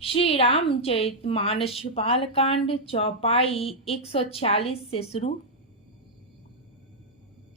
श्री रामचरितमानस बालकांड चौपाई 146 से शुरू।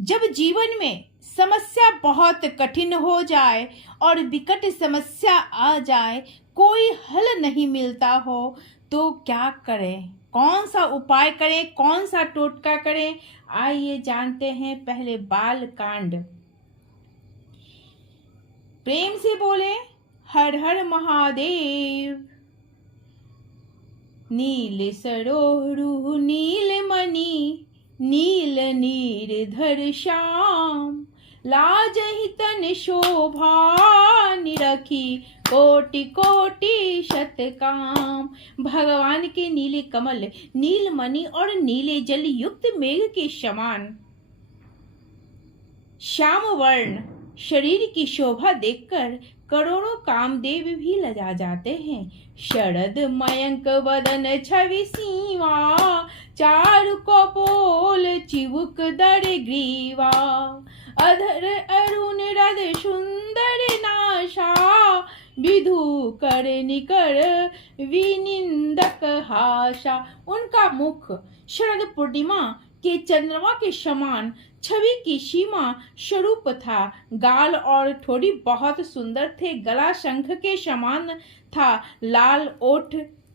जब जीवन में समस्या बहुत कठिन हो जाए और विकट समस्या आ जाए, कोई हल नहीं मिलता हो तो क्या करें, कौन सा उपाय करें, कौन सा टोटका करें? आइए जानते हैं पहले बालकांड। प्रेम से बोले हर हर महादेव। नील सरोरु नील मणि, नील नीरधर श्याम, लाजहि तन शोभा निरखी, कोटि कोटि शतकाम। भगवान के नीले कमल, नील मणि और नीले जल युक्त मेघ के समान श्याम वर्ण शरीर की शोभा देखकर करोड़ों कामदेव भी लजा जाते हैं। शरद मयंक वदन छवि सीवा, चारु कपोल चिबुक दर ग्रीवा, अधर अरुण रद सुंदर नाशा, विधु कर निकर विनिंदक हाशा। उनका मुख शरद पूर्णिमा के चंद्रमा के समान छवि की सीमा स्वरूप था। गाल और ठोड़ी बहुत सुंदर थे, गला शंख के समान था, लाल ओठ,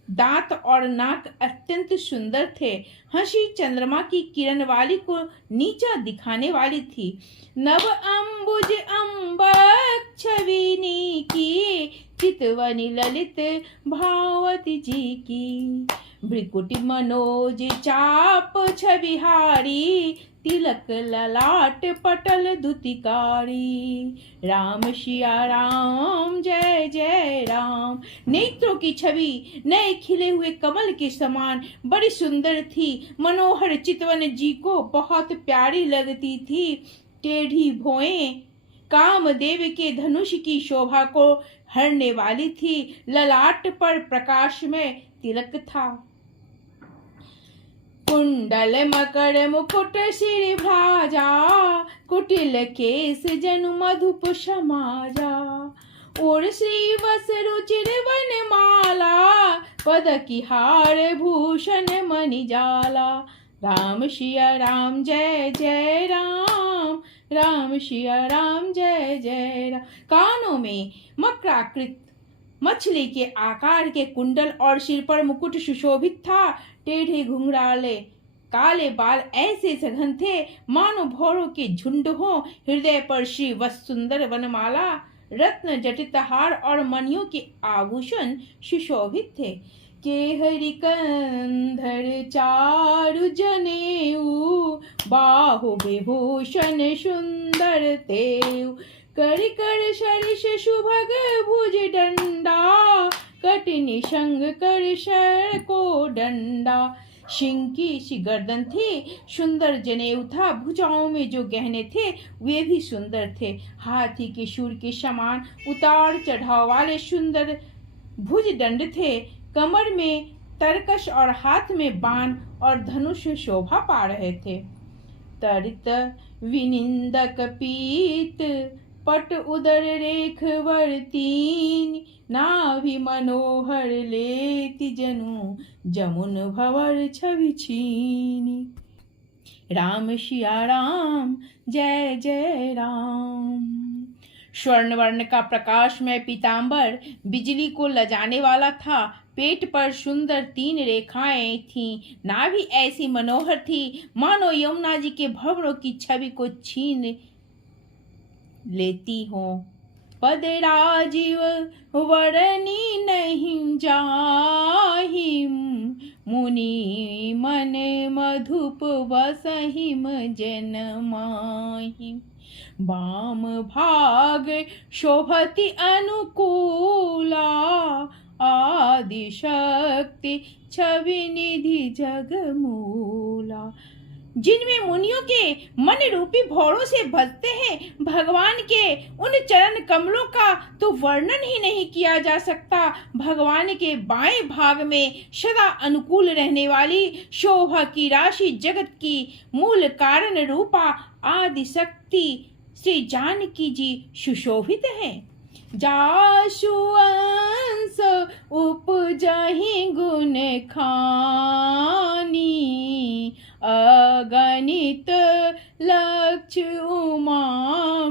दांत और नाक अत्यंत सुंदर थे। हंसी चंद्रमा की किरण वाली को नीचा दिखाने वाली थी। नव अंबुज अम्बक छविनी की, चितवनी ललित भावती जी की, भ्रिकुटि मनोज चाप छविहारी, तिलक ललाट पटल दुतिकारी। राम सिया राम जय जय राम। नेत्रों की छवि नए खिले हुए कमल के समान बड़ी सुंदर थी, मनोहर चितवन जी को बहुत प्यारी लगती थी। टेढ़ी भौएं कामदेव के धनुष की शोभा को हरने वाली थी। ललाट पर प्रकाश में तिलक था। कुंडल मकर मुकुट सिर भ्राजा, कुटिल केस जनु मधुप समाजा, और श्री वस रुचिर वन माला, पद की हार भूषण मणि जाला। राम सिया राम जय जय राम, राम सिया राम जय जय राम। कानों में मकराकृत मछली के आकार के कुंडल और सिर पर मुकुट सुशोभित था। टेढ़े घुंघराले काले बाल ऐसे सघन थे मानो भौरों के झुंड हो। हृदय पर श्री वस सुंदर वनमाला, रत्न जटित हार और मणियों के आभूषण सुशोभित थे। केहरि कंधर चारु जनेऊ, बाहु विभूषण सुंदर तेऊ, कर कर सरिस सुभग भुज डंडा, कटिनि संग कर शर को डंडा। सिंह की सी गर्दन थी, सुंदर जनेऊ था। भुजाओं में जो गहने थे वे भी सुंदर थे। हाथी के शूर के समान उतार चढ़ाव वाले सुंदर भुज दंड थे। कमर में तरकश और हाथ में बाण और धनुष शोभा पा रहे थे। तरित विनिंदक पीत, पट उदर रेख वर्तीन, नाभि मनोहर लेति जनु, जमुन भवर छवि छीनी। राम सिया राम जय जय राम। स्वर्ण वर्ण का प्रकाश में पीतांबर बिजली को लजाने वाला था। पेट पर सुंदर 3 रेखाएं थीं। नाभि ऐसी मनोहर थी मानो यमुना जी के भंवरों की छवि को छीन लेती हो। पद राजीव वरनी नहीं जाहिम, मुनि मन मधुप बसहिम जनमाहिम। वाम भाग शोभति अनुकूला, आदि शक्ति छवि निधि जगमूला। जिनमें मुनियों के मन रूपी भौरों से भजते हैं भगवान के उन चरण कमलों का तो वर्णन ही नहीं किया जा सकता। भगवान के बाएं भाग में सदा अनुकूल रहने वाली शोभा की राशि, जगत की मूल कारण रूपा आदि शक्ति श्री जानकी जी सुशोभित हैं। जासु अंश उपजा जहीं गुण खानी, अगणित लक्ष उमा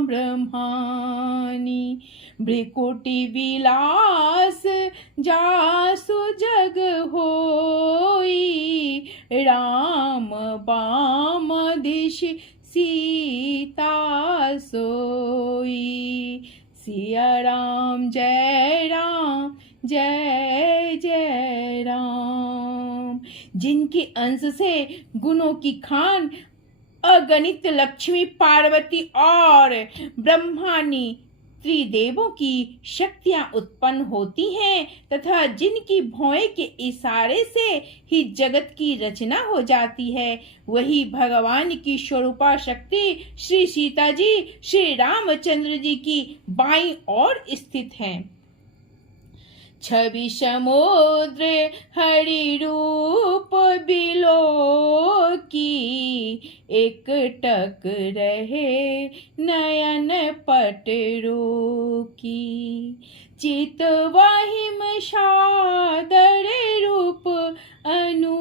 ब्रह्मानी। भ्रिकुटी विलास जासु जग होई, राम बाम दिश सीता सोई। सिया राम जय राम जय जय राम। जिनके अंश से गुणों की खान अगणित लक्ष्मी पार्वती और ब्रह्मानी त्रिदेवों की शक्तियां उत्पन्न होती हैं, तथा जिनकी भौएं के इशारे से ही जगत की रचना हो जाती है, वही भगवान की स्वरूपा शक्ति श्री सीता जी श्री रामचंद्र जी की बाईं ओर स्थित हैं। छवि समुद्र हरि रूप बिलो की, एक टक रहे नयन पट की। चितवाहिम सादर रूप अनूपा,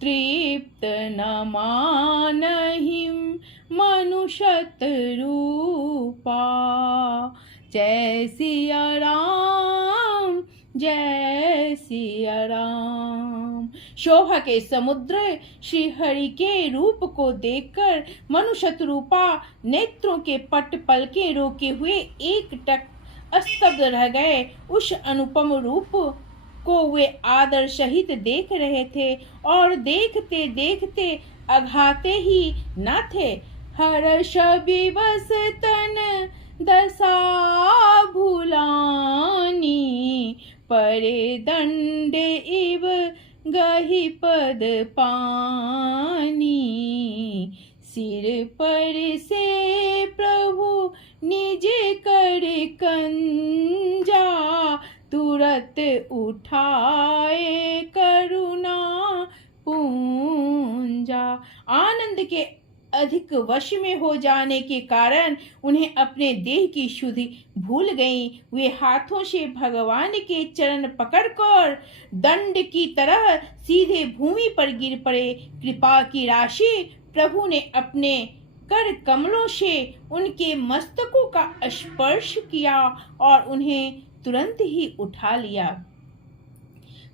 तृप्त न मानहिम मनुष्यत रूपा। जय सिया राम जय सिया राम। शोभा के समुद्र श्री हरि के रूप को देखकर मनुष्यत रूपा नेत्रों के पट पलके रोके हुए एक टक स्तब्ध रह गए। उस अनुपम रूप को वे आदर सहित देख रहे थे और देखते देखते अघाते ही न थे। हर्ष विवश तन दशा भुलानी, परे दंड इव गहि पद पानी। सिर पर से प्रभु निज कर कंजा, तुरत उठाए करुणा पूंजा। आनंद के अधिक वश में हो जाने के कारण उन्हें अपने देह की शुद्धि भूल गई। वे हाथों से भगवान के चरण पकड़कर दंड की तरह सीधे भूमि पर गिर पड़े। कृपा की राशि प्रभु ने अपने कर कमलों से उनके मस्तकों का स्पर्श किया और उन्हें तुरंत ही उठा लिया।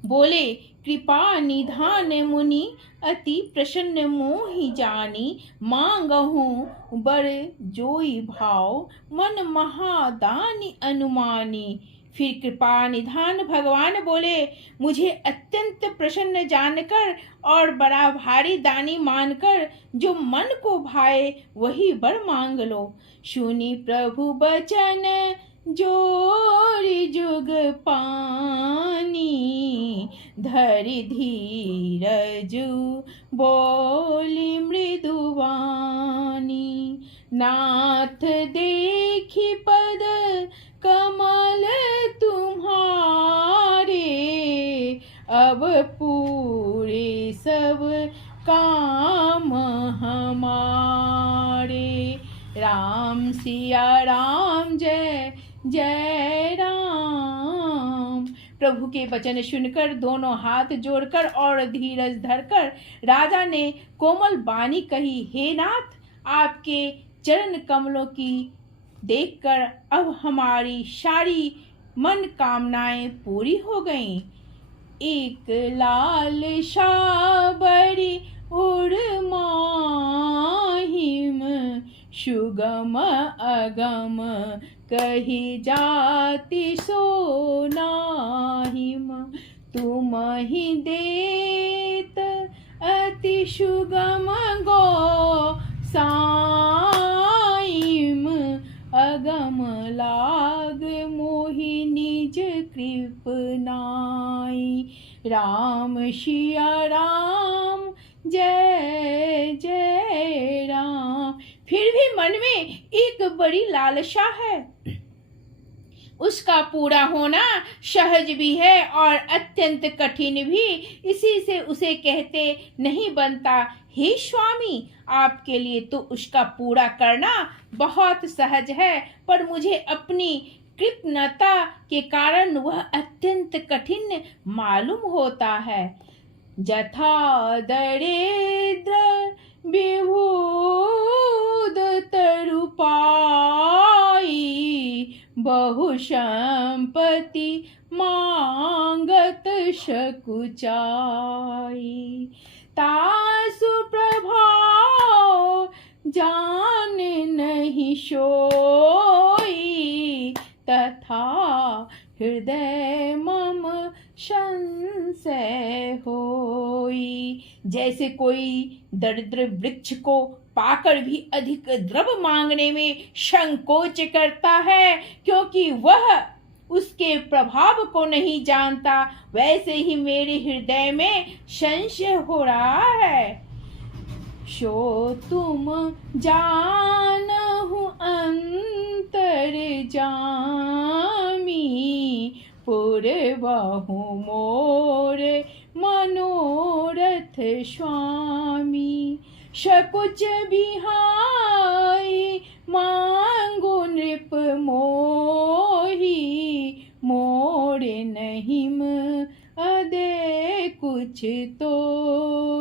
बोले, कृपा निधान मुनि अति प्रसन्न मोहि जानी, मांगहूँ बर जोई भाव मन महादानी अनुमानी। फिर कृपा निधान भगवान बोले, मुझे अत्यंत प्रसन्न जानकर और बड़ा भारी दानी मानकर जो मन को भाए वही वर मांग लो। सुनी प्रभु बचन जोरी जुग पानी, धरि धीरजु बोली मृदुवानी। नाथ देखी पद कमल तुम्हारे, अब पूरे सब काम हमारे। राम सिया राम जय जय राम। प्रभु के वचन सुनकर दोनों हाथ जोड़कर और धीरज धरकर राजा ने कोमल बानी कही, हे नाथ, आपके चरण कमलों की देखकर अब हमारी सारी मन कामनाएं पूरी हो गईं। एक लाल शाबरी उड़ माहिम, सुगम अगम कही जाति सो नाहिम। तुम ही देत अति सुगम गो साइम, अगम लाग मोहि निज कृपनाई। राम सिया राम जय जय राम। फिर भी मन में एक बड़ी लालसा है, उसका पूरा होना सहज भी है और अत्यंत कठिन भी। इसी से उसे कहते नहीं बनता। हे स्वामी, आपके लिए तो उसका पूरा करना बहुत सहज है, पर मुझे अपनी कृपणता के कारण वह अत्यंत कठिन मालूम होता है। जथा दरिद्र विभूद तरुपाई, बहु संपत्ति मांगत सकुचाई। तासु प्रभाव जान नहीं सोई, तथा हृदय मम संशय होई। जैसे कोई दरिद्र वृक्ष को पाकर भी अधिक द्रव्य मांगने में संकोच करता है, क्योंकि वह उसके प्रभाव को नहीं जानता, वैसे ही मेरे हृदय में संशय हो रहा है। सो तुम जानहु अंतर जामी, पूरबहु मोर मनोरथ स्वामी। सकुच बिहाई मांगो नृप मोही, मोरे नहिम अदे कुछ तो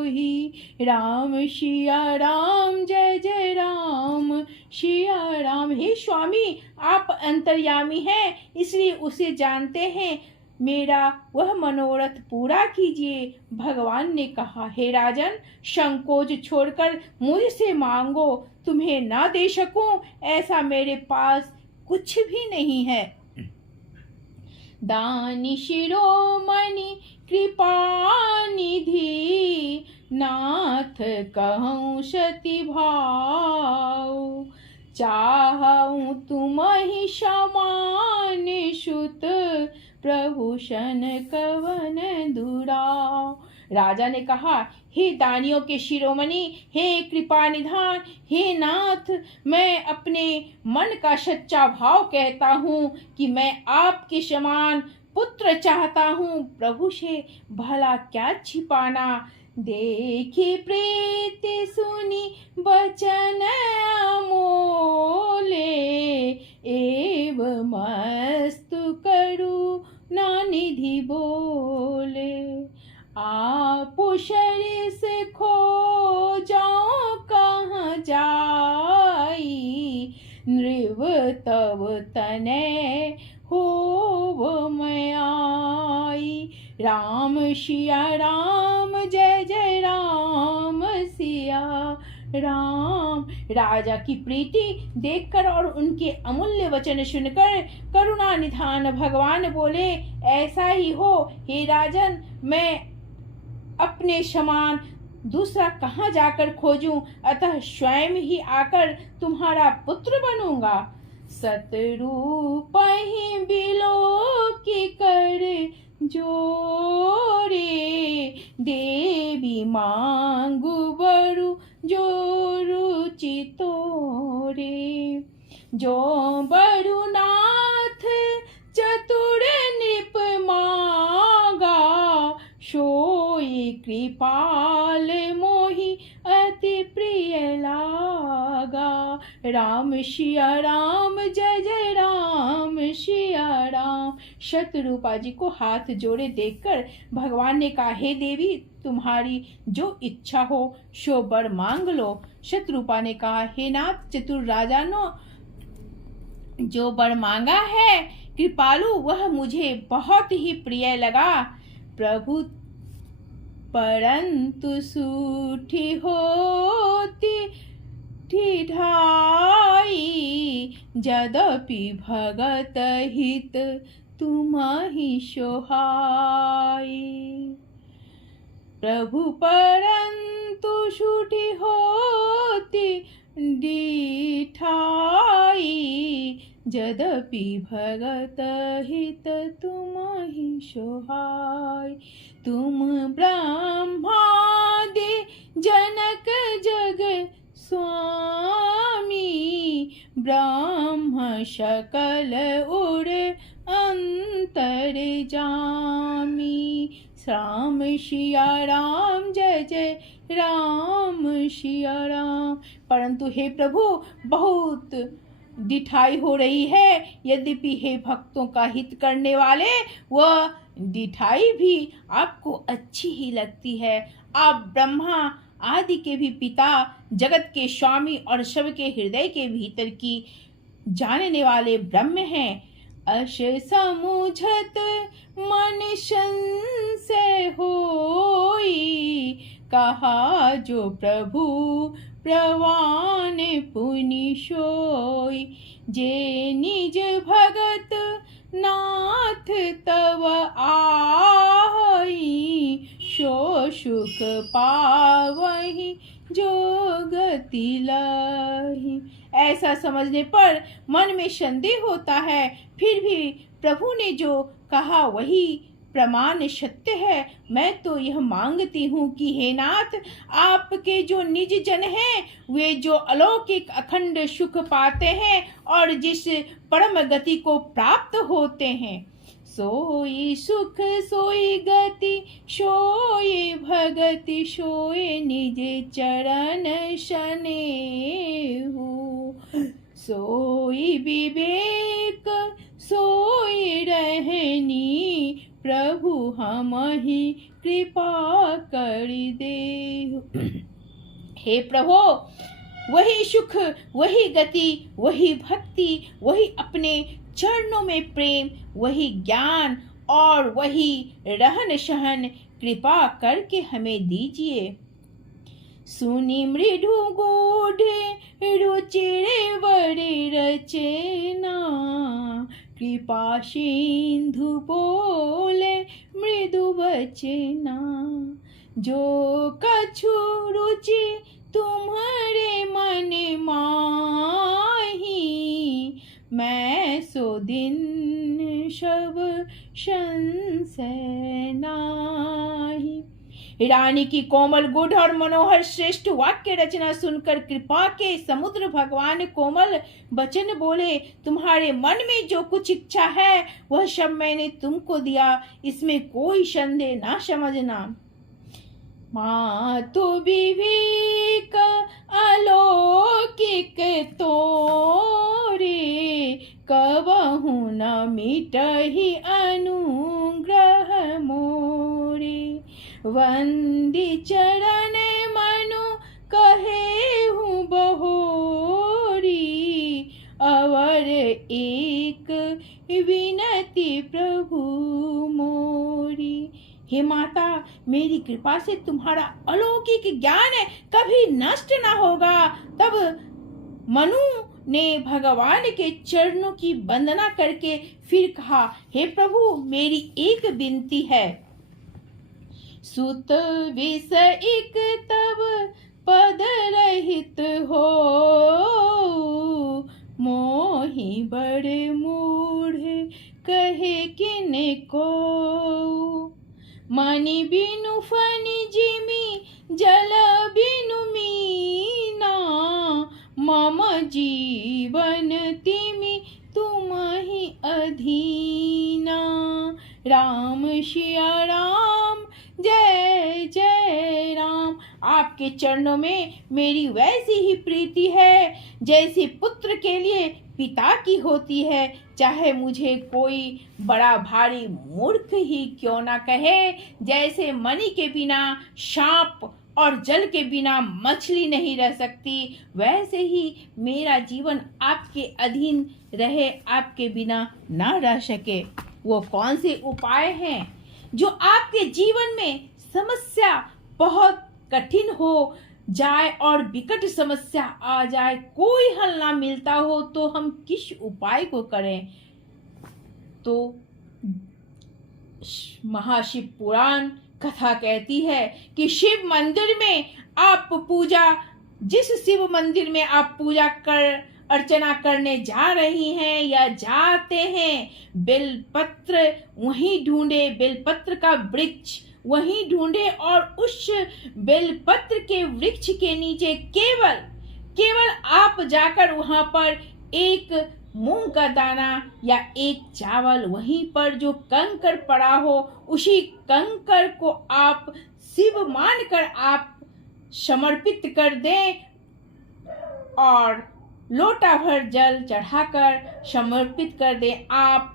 ही। राम सिया राम, जय जय राम सिया राम। हे स्वामी, आप अंतर्यामी हैं, इसलिए उसे जानते हैं, मेरा वह मनोरथ पूरा कीजिए। भगवान ने कहा, हे राजन, संकोच छोड़कर मुझसे मांगो, तुम्हें ना दे सकूं ऐसा मेरे पास कुछ भी नहीं है। दानी शिरोमणि कृपा निधि, नाथ कहूँ सती भाव। चाहूँ तुम्हि समान सुत, प्रभु सन कवन दुराव। राजा ने कहा, हे दानियों के शिरोमणि, हे कृपा निधान, हे नाथ, मैं अपने मन का सच्चा भाव कहता हूँ कि मैं आपके समान पुत्र चाहता हूँ। प्रभु से भला क्या छिपाना। देखी प्रीति सुनी बचन अमोले, एव मस्तु करुणा निधि बोले। आप शरीर से खो जाओ कहाँ जाई, नृव तव तने हो मैं आई। राम सिया राम, जय जय राम सिया राम। राजा की प्रीति देखकर और उनके अमूल्य वचन सुनकर करुणा निधान भगवान बोले, ऐसा ही हो हे राजन, मैं अपने समान दूसरा कहाँ जाकर खोजूं, अतः स्वयं ही आकर तुम्हारा पुत्र बनूंगा। सतरूप ही बिलो की कर जोरे, देवी मांगु बरु जो रुचि तोरे। जो बरु नाथ चतुर नृप मांगा, सोई कृपाल मोहि अति प्रिय लागा। राम सिया राम, जय जय राम सिया राम। शतरूपा जी को हाथ जोड़े देखकर भगवान ने कहा, हे देवी, तुम्हारी जो इच्छा हो सो वर मांग लो। शतरूपा ने कहा, हे नाथ चतुर राजानो, जो वर मांगा है कृपालु, वह मुझे बहुत ही प्रिय लगा। प्रभु परंतु सूठी होती ढाई, यद्यपि भगत हित तुम्हि सोहाई। प्रभु परंतु सूठी होती ढाई, यद्यपि भगत हित तुम्हि सोहाई। तुम ब्रह्मादि जनक जग स्वामी, ब्रह्म सकल उर अंतर जामी। राम सिया राम, जय जय राम सिया राम। परंतु हे प्रभु, बहुत डिठाई हो रही है। यद्यपि हे भक्तों का हित करने वाले, वह डिठाई भी आपको अच्छी ही लगती है। आप ब्रह्मा आदि के भी पिता, जगत के स्वामी और सबके हृदय के भीतर की जानने वाले ब्रह्म हैं। अश समुझत मन संशय होई, कहा जो प्रभु प्रवान पुनि सोई। जे निज भगत नाथ तव आई, सो सुख पावहि जो गति लही। ऐसा समझने पर मन में संदेह होता है, फिर भी प्रभु ने जो कहा वही प्रमाण सत्य है। मैं तो यह मांगती हूँ कि हे नाथ, आपके जो निज जन हैं, वे जो अलौकिक अखंड सुख पाते हैं और जिस परम गति को प्राप्त होते हैं, सोई सुख सोई गति सोई भगति, सोई निज चरण सनेहु। सोई विवेक सोई रहनी, प्रभु हमहि कृपा कर देहु। हे प्रभु, वही सुख, वही गति, वही भक्ति, वही अपने चरणों में प्रेम, वही ज्ञान और वही रहन सहन कृपा करके हमें दीजिए। सुनी मृदु गूढ़ रुचिर वरि रचना, कृपा सिंधु बोले मृदु वचना। जो कछु रुचि तुम्हारे मन माही, मैं सो दिन सब संशय नाहि। रानी की कोमल गुढ़ और मनोहर श्रेष्ठ वाक्य रचना सुनकर कृपा के समुद्र भगवान कोमल वचन बोले, तुम्हारे मन में जो कुछ इच्छा है वह सब मैंने तुमको दिया, इसमें कोई संदेह ना समझना। मातु विवेक अलौकिक तोरे, कबहु न मिटहि अनुग्रह मोरे। वंदी चरण मनु कहे हूँ बहोरी, अवर एक विनती प्रभु मोरी। हे माता, मेरी कृपा से तुम्हारा अलौकिक ज्ञान कभी नष्ट न होगा। तब मनु ने भगवान के चरणों की वंदना करके फिर कहा, हे प्रभु, मेरी एक विनती है। सुत विषयिक तब पद रहित हो, मोहि बड़े मूढ़ कहे किने को। मणि बिनु फनि जिमि जल बिनु मीना, मम जीवन तिमि तुमहि अधीना। राम सिया राम, जय जय राम। आपके चरणों में मेरी वैसी ही प्रीति है जैसी पुत्र के लिए पिता की होती है। चाहे मुझे कोई बड़ा भारी मूर्ख ही क्यों ना कहे, जैसे मणि के बिना सांप और जल के बिना मछली नहीं रह सकती, वैसे ही मेरा जीवन आपके अधीन रहे, आपके बिना ना रह सके। वो कौन से उपाय हैं जो आपके जीवन में समस्या बहुत कठिन हो जाए और विकट समस्या आ जाए, कोई हल ना मिलता हो, तो हम किस उपाय को करें? तो महाशिव पुराण कथा कहती है कि शिव मंदिर में आप पूजा, जिस शिव मंदिर में आप पूजा कर अर्चना करने जा रही हैं या जाते हैं, बेलपत्र वहीं ढूंढे, बेलपत्र का वृक्ष वहीं ढूंढे और उस बेलपत्र के वृक्ष के नीचे केवल आप जाकर वहां पर एक मूंग का दाना या एक चावल, वहीं पर जो कंकर पड़ा हो, उसी कंकर को आप शिव मानकर आप समर्पित कर दें और लोटा भर जल चढ़ाकर समर्पित कर दें आप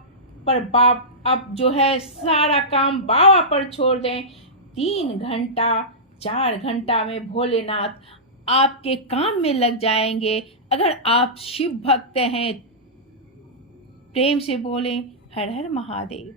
पर। बाप अब जो है सारा काम बाबा पर छोड़ दें। 3 घंटा 4 घंटा में भोलेनाथ आपके काम में लग जाएंगे। अगर आप शिव भक्त हैं, प्रेम से बोलें हर हर महादेव।